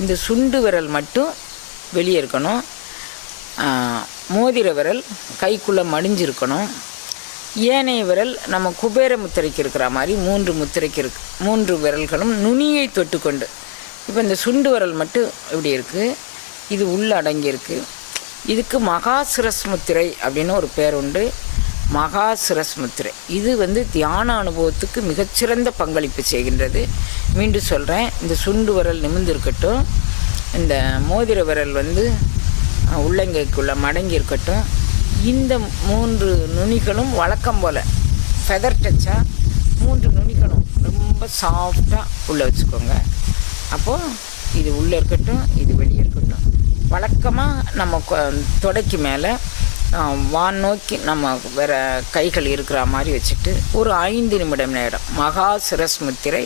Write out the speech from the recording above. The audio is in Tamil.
இந்த சுண்டு விரல் மட்டும் வெளியே இருக்கணும். மோதிர விரல் கைக்குள்ளே மடிஞ்சிருக்கணும். ஏனைய விரல் நம்ம குபேர முத்திரைக்கு இருக்கிற மாதிரி 3 முத்திரைக்கு இருக்குது. 3 விரல்களும் நுனியை தொட்டுக்கொண்டு. இப்போ இந்த சுண்டு விரல் மட்டும் இப்படி இருக்குது. இது உள்ள அடங்கியிருக்கு. இதுக்கு மகாசிரஸ் முத்திரை அப்படின்னு ஒரு பேர் உண்டு. மகாசிரஸ் முத்திரை இது தியான அனுபவத்துக்கு மிகச்சிறந்த பங்களிப்பு செய்கின்றது. மீண்டும் சொல்கிறேன், இந்த சுண்டு விரல் நிமிர்ந்து இருக்கட்டும், இந்த மோதிர விரல் உள்ளங்கைக்குள்ளே மடங்கி இருக்கட்டும். இந்த 3 நுனிகளும் வழக்கம் போல் ஃபெதர் டச்சாக 3 நுனிகளும் ரொம்ப சாஃப்டாக உள்ளே வச்சுக்கோங்க. அப்போது இது உள்ளே இருக்கட்டும், இது வெளியே இருக்கட்டும். வழக்கமாக நம்ம தொடைக்கு மேலே வான் நோக்கி நம்ம வேறு கைகள் இருக்கிற மாதிரி வச்சுட்டு ஒரு 5 நிமிடம் நேரம் மகா சிரஸ் முத்திரை